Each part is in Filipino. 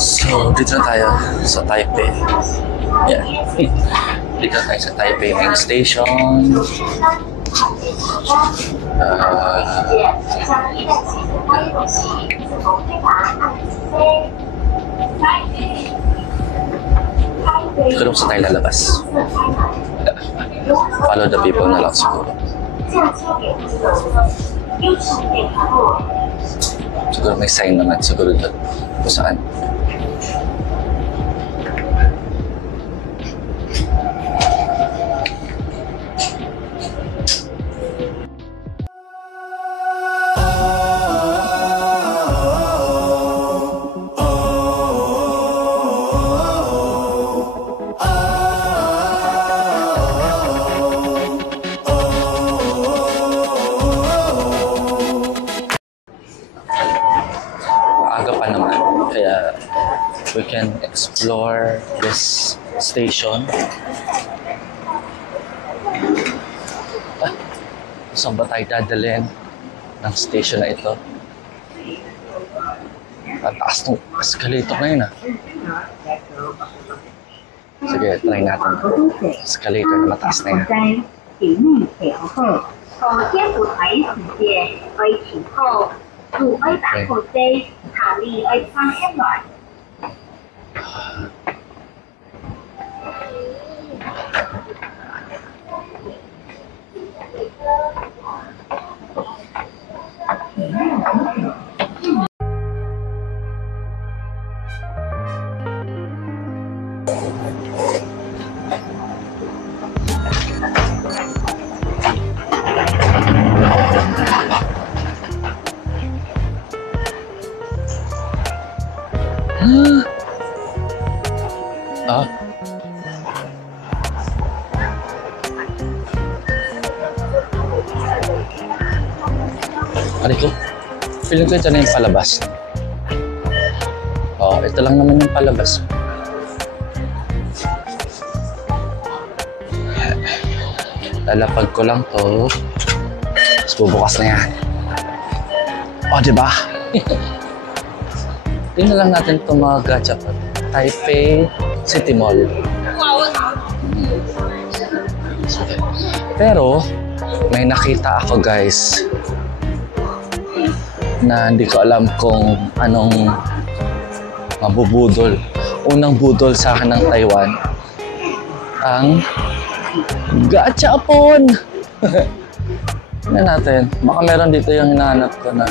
So, dito na tayo sa Taipei. Yeah. Dito na tayo sa Taipei main station. Kung saan tayo lalabas. Follow the people na lang siguro. Siguro may sign naman siguro doon kung saan. Kaya we can explore this station. Saan ba tayo dadalhin ng station na ito? Ang taas ng escalator na yun Sige, try natin. Escalator na mataas na yan. Ano ko? Feeling ko ito na yung palabas. Ito lang naman yung palabas. Lalapag ko lang to. Tapos bubukas na yan. Diba? Tingnan lang natin itong mga gachapon. Taipei City Mall. Pero, may nakita ako guys na hindi ko alam kung anong mabubudol. Unang budol sa akin ng Taiwan, ang gachapon! Tingnan natin. Baka meron dito yung hinahanap ko na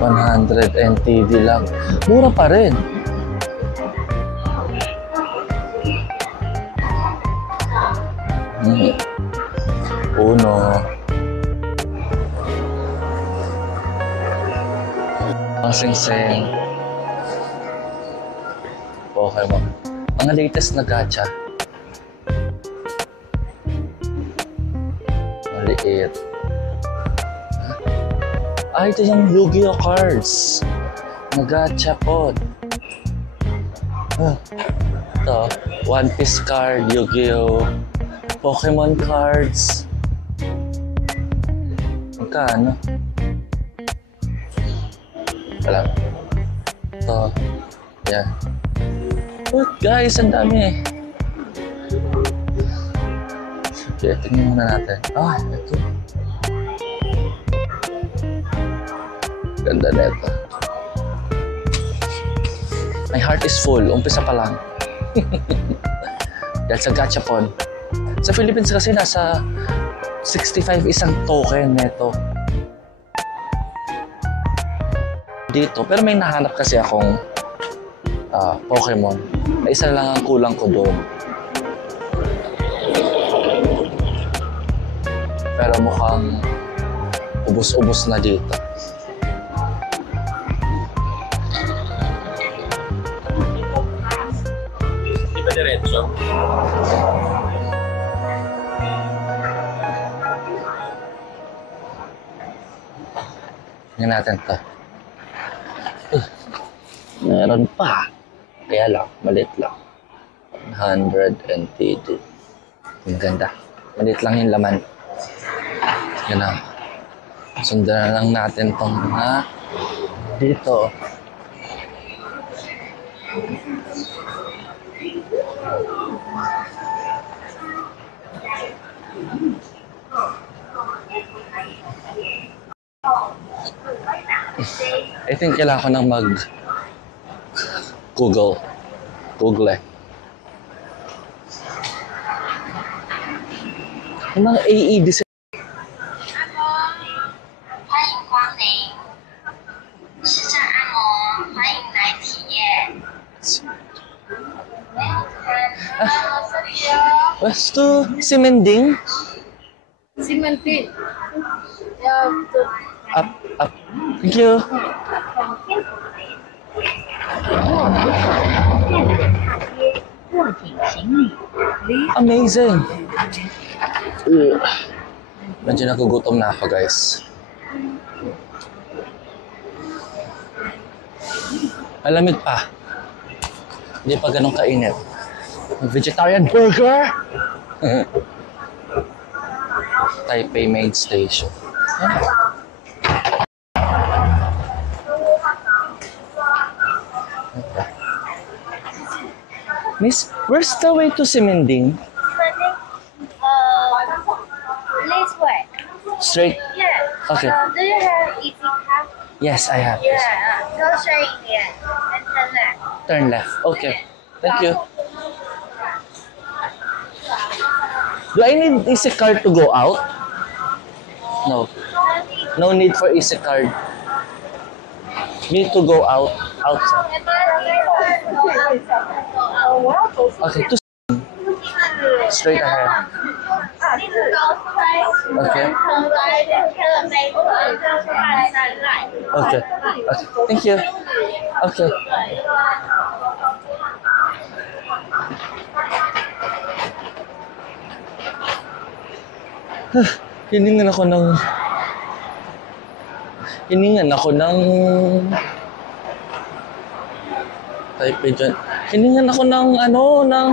100 NTD lang. Mura pa rin. Uno. Ang sing-sing. Pokemon. Mga latest na gacha. Maliit. Ito yung Yu-Gi-Oh cards. Gacha po. Ito. One Piece card, Yu-Gi-Oh. Pokemon cards. Magkano? Wala. Ito. Yan. Guys, ang dami. Okay, tingnan muna natin. Ito. Ganda na ito. My heart is full. Umpisa pa lang. Dahil sa gachapon. Sa Philippines kasi nasa 65 isang token neto. Dito. Pero may nahanap kasi akong Pokemon. Na isa lang ang kulang ko doon. Pero mukhang ubos-ubos na dito. Di ba diretso? Tingnan natin ito. Meron pa. Kaya lang, maliit lang. 100 NTD. Ang ganda. Maliit lang yung laman. Yan na. Sundan na lang natin tong mga dito. I think kailangan ko nang Google eh. Yung mga AED 欢迎光临，视障按摩，欢迎来体验。Wasto si Mending. Simentin. Ya, betul. Up. Thank you. Amazing. Medyo nagugutom na ako, guys. Malamig pa. Hindi pa ganun kainit. Vegetarian burger! Taipei Main Station. Okay. Miss, where's the way to Simending? This way. Straight? Yeah. Okay. Do you have easy pass? Yes, I have. Yeah. Go straight in and turn left. Turn left. Okay. Thank you. Do I need easy card to go out? No. No need for easy card. Need to go outside. Okay, to straight ahead. Okay. Okay. Thank you. Okay. Hiningan ako ng Taipei dyan. Hiningan ako ng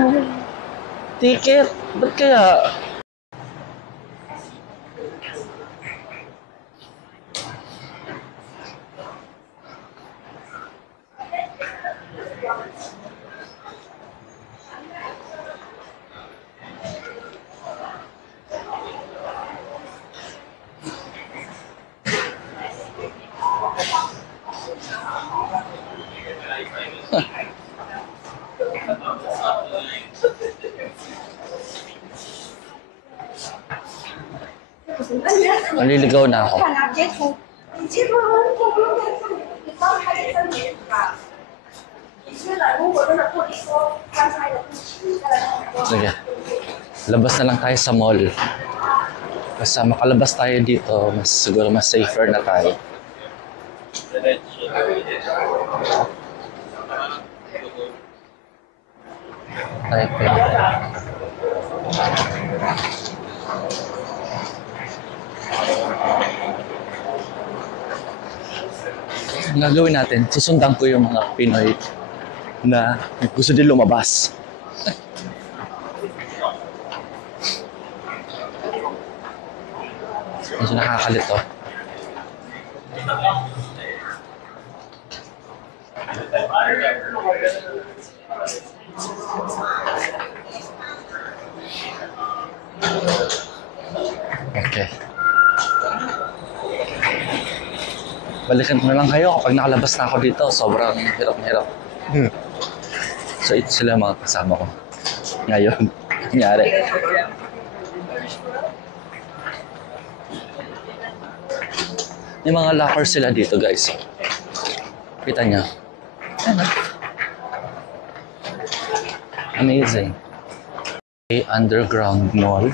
ticket. Ba't kaya? Naliligaw na ako. Sige. Labas na lang tayo sa mall. Basta makalabas tayo dito, siguro mas safer na tayo. Taipei. Ang gagawin natin, susundan ko yung mga Pinoy na gusto din lumabas. Medyo nakakalito. Okay. Balikan ko na lang kayo kapag nakalabas na ako dito. Sobrang hirap na hirap. So ito sila mga kasama ko. Ngayon, nangyari. May mga locker sila dito, guys. Kita niya. Amazing. A underground mall.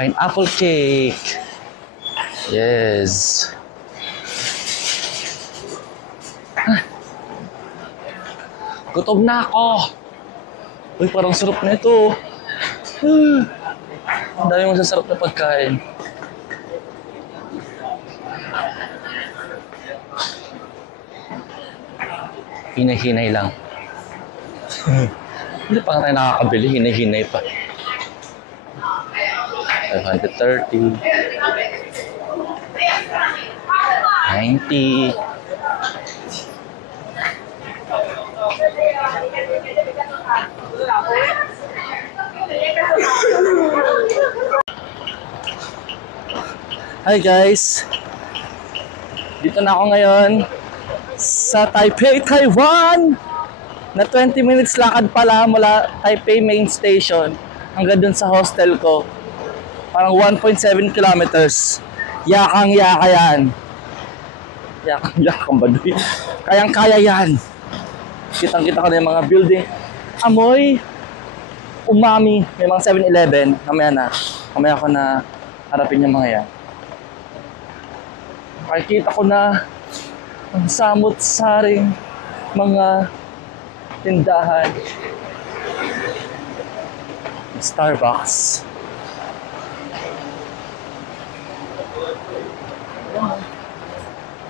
Pineapple cake. Yes. Gutom na ako. Uy, parang sarap na ito. Ang dami masasarap na pagkain. Hinay-hinay lang. Hindi pa nga tayo nakakabili, hinay-hinay pa. 530. 90. Hi guys! Dito na ako ngayon sa Taipei, Taiwan! Na 20 minutes lakad pala mula Taipei Main Station hanggang dun sa hostel ko. Parang 1.7 kilometers. Yakang-yaka yan. Yakang-yakang baduy. Kayang-kaya yan. Kitang-kita ko na yung mga building. Amoy umami. May mga 7-Eleven. Mamaya na. Mamaya ko na harapin yung mga yan. Makikita ko na ang samot-saring mga tindahan. Starbucks.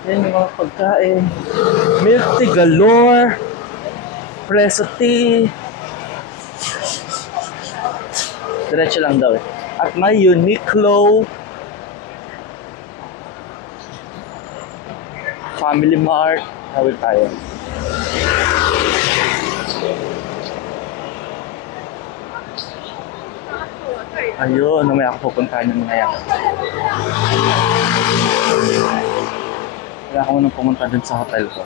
Yan yung mga pagkain. Milk tea galore. Preso tea. Diretso lang daw eh. At may Uniqlo. Family Mart. Tawid tayo. Ayun, mamaya ako pupuntahan yung mga yan. Kaya ako nang pumunta dun sa hotel ko.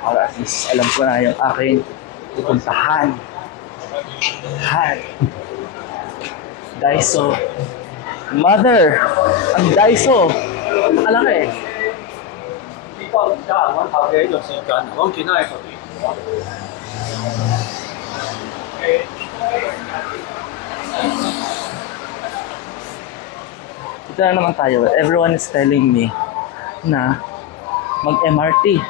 Para at least alam ko na yung aking pupuntahan. Daiso. Mother! Ang Daiso! Alaki. 放假，我頭嘅呢段時間，我見到係屬於。 Ito na naman tayo. Everyone is telling me na mag-MRT.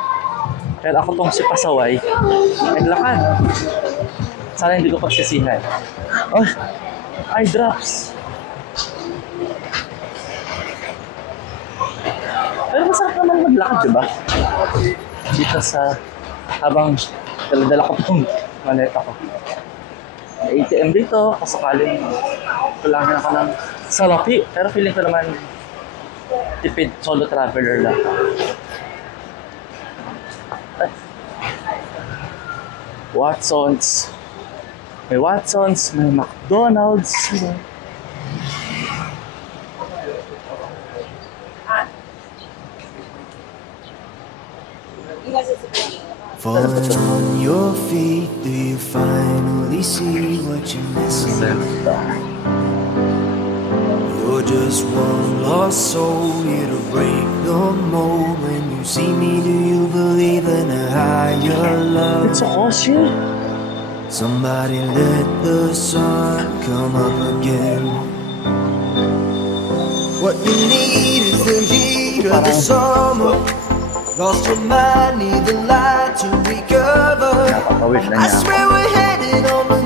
Pero ako tong si Pasaway, naglakad. Sana hindi ko pagsisihan. Oh, eye drops. Pero masarap naman maglakad, di ba? Dito sa habang dala-dala ko itong maleta ko. May ATM dito, kasakaling kailangan ako ng salapi. Pero feeling ko naman tipid solo traveler lang. Watsons. May Watsons, may McDonald's. Falling on your feet, do you finally see what you're missing? You're just one lost soul here to break the mold. When you see me, do you believe in a higher love? It's a horseshoe. Somebody let the sun come up again. What you need is the heat of the summer. Lost your mind, need the light to recover. I swear we're headed on the